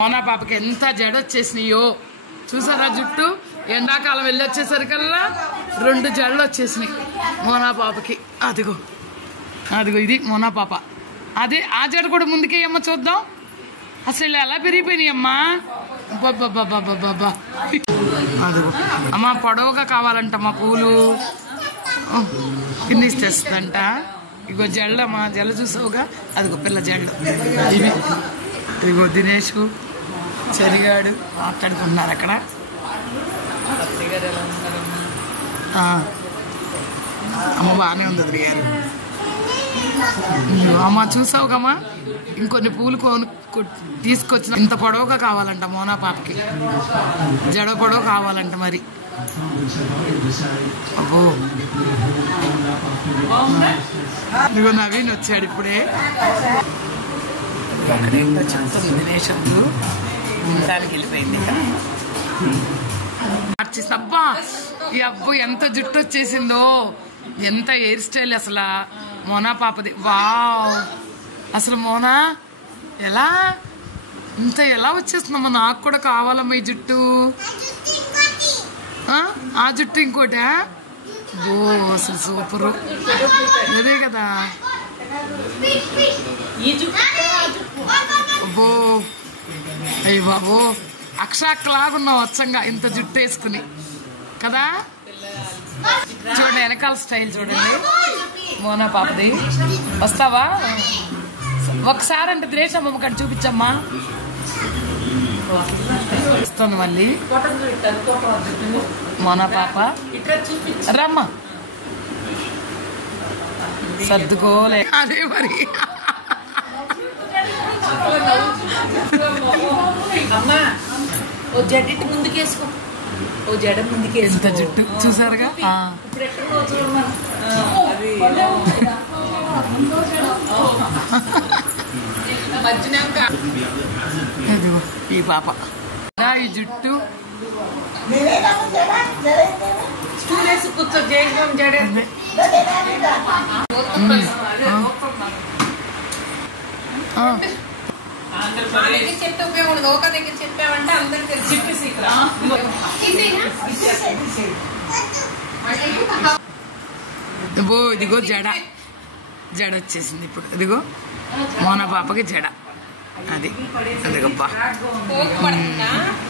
మోనా పాపకి ఎంత జడొచ్చేసినాయో చూసారా. జుట్టు ఎండాకాలం వెళ్ళొచ్చేసరికల్లా 2 జడలు వచ్చేసినాయి మోనా పాపకి. అదిగో అదిగో ఇది మోనా పాప. అదే ఆ జడ కూడా ముందుకేయమ్మ చూద్దాం. అసలు ఎలా పెరిగిపోయినాయి అమ్మా. బాబా అదిగో అమ్మ పొడవుగా కావాలంటమ్మా పూలు కింది తెస్తుందంట. ఇగో జళ్ళమ్మా జల్ల చూసావుగా. అదిగో పిల్ల జళ్ళు ఇవి. ఇదిగో దినేష్ చరిగాడు మాట్లాడుకుంటున్నారు అక్కడ. అమ్మ బాగానే ఉంది అది గారు. అమ్మ చూసావుగమ్మా ఇంకొన్ని పూలు తీసుకొచ్చిన. ఇంత పొడవుగా కావాలంట మోనా పాపకి. జడ పొడవు కావాలంట మరి. అబ్బో ఇదిగో నవీన్ వచ్చాడు ఇప్పుడే. చెప్తుంది దినేష్ ఉండడానికి వెళ్ళిపోయింది. అబ్బా ఈ అబ్బు ఎంత జుట్టు వచ్చేసిందో. ఎంత హెయిర్ స్టైల్ అసలు మోనా పాపది. వావ్ అసలు మోనా ఎలా ఇంత ఎలా వచ్చేస్తుందమ్మా. నాకు కూడా కావాలమ్మా ఈ జుట్టు. ఆ జుట్టు ఇంకోటా. ఓ అసలు సూపరు. అదే కదా. అబ్బో అయ్యి బాబో అక్షరాక్కలాగున్నావు వచ్చంగా ఇంత జుట్టు వేసుకుని కదా. చూడండి వెనకాల స్టైల్ చూడండి మోనా పాపది. వస్తావా ఒకసారి అంటే దినేశమ్మ కానీ చూపించమ్మా. వస్తుంది మళ్ళీ మోనా పాప. రమ్మా సర్దుకోలే. అదే మరి ముందుకేసుకో. ఓ జడ ముందుకేసుకో. ఇంత జుట్టు చూసారుగా. ఈ పాప ఈ జుట్టు కూర్చో. జడ చెప్తే ఉపయోగం ఉండదు. ఒక దగ్గర చెప్పామంటే అందరికి ఇదిగో జడ జడ వచ్చేసింది ఇప్పుడు. ఇదిగో మోనా పాపకి జడ. అది అదిగబ్బా.